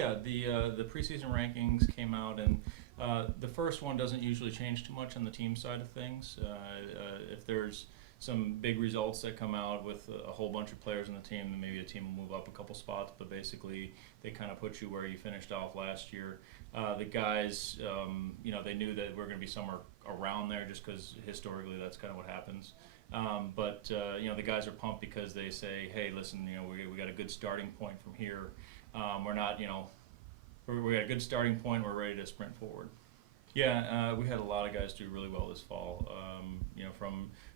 Yeah, the preseason rankings came out, and the first one doesn't usually change too much on the team side of things. If there's some big results that come out with a whole bunch of players on the team, then maybe a team will move up a couple spots. But basically, they kind of put you where you finished off last year. The guys, they knew that we're going to be somewhere around there, just because historically that's kind of what happens. The guys are pumped because they say, "Hey, listen, we got a good starting point from here. We're not, we got a good starting point. We're ready to sprint forward." Yeah, we had a lot of guys do really well this fall.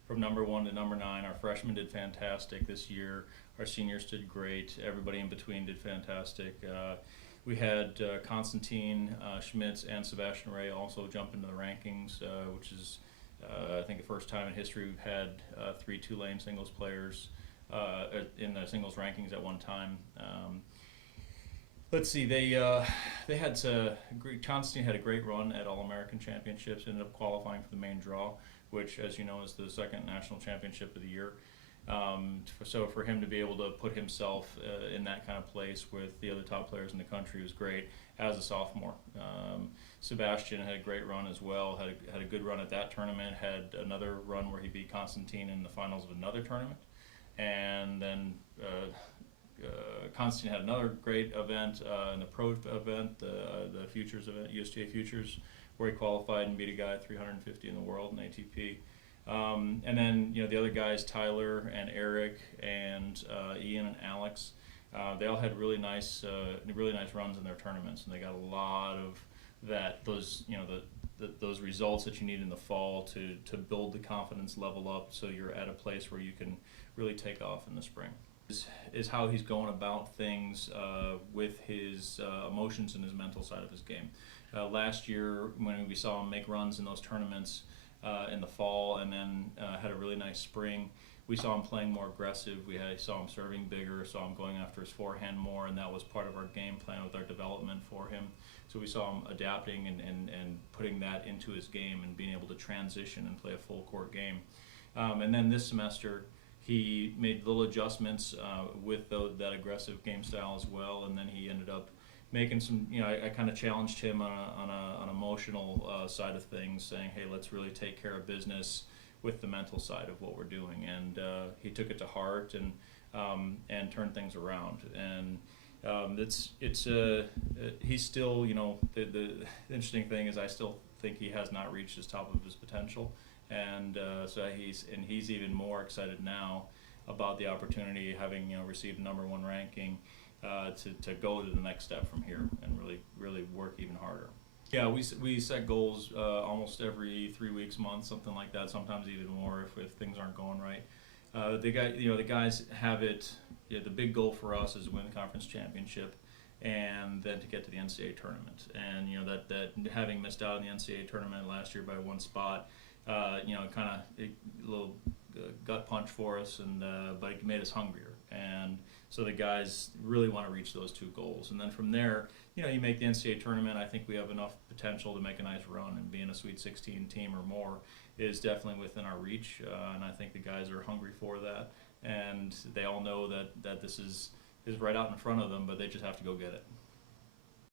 From number one to number nine, our freshmen did fantastic this year. Our seniors did great. Everybody in between did fantastic. We had Constantine Schmitz and Sebastian Ray also jump into the rankings, which is, I think, the first time in history we've had three Tulane singles players in the singles rankings at one time. Let's see. They had Constantine had a great run at All American Championships. Ended up qualifying for the main draw, which, as you know, is the second national championship of the year. So for him to be able to put himself in that kind of place with the other top players in the country was great as a sophomore. Sebastian had a great run as well. Had a good run at that tournament. Had another run where he beat Constantine in the finals of another tournament, and then. Constantine had another great event in the pro event, the Futures event, USTA Futures, where he qualified and beat a guy 350 in the world in ATP. And then the other guys, Tyler and Eric and Ian and Alex, they all had really nice runs in their tournaments, and they got a lot of those results that you need in the fall to build the confidence level up, so you're at a place where you can really take off in the spring. Is how he's going about things with his emotions and his mental side of his game. Last year, when we saw him make runs in those tournaments in the fall, and then had a really nice spring, we saw him playing more aggressive. Saw him serving bigger, saw him going after his forehand more, and that was part of our game plan with our development for him. So we saw him adapting and putting that into his game and being able to transition and play a full court game. And then this semester, he made little adjustments with that aggressive game style as well, and then he ended up making some. I kind of challenged him on an emotional side of things, saying, "Hey, let's really take care of business with the mental side of what we're doing," and he took it to heart and turned things around. And he's still, the interesting thing is I still think he has not reached his top of his potential. And he's even more excited now about the opportunity, having received number one ranking, to go to the next step from here and really work even harder. Yeah, we set goals almost every 3 weeks, month, something like that. Sometimes even more if things aren't going right. The guys have it. The big goal for us is to win the conference championship, and then to get to the NCAA tournament. And that having missed out on the NCAA tournament last year by one spot. Kind of a little gut punch for us, but it made us hungrier. And so the guys really want to reach those two goals. And then from there, you make the NCAA tournament. I think we have enough potential to make a nice run, and being a Sweet 16 team or more is definitely within our reach. And I think the guys are hungry for that. And they all know that this is right out in front of them, but they just have to go get it.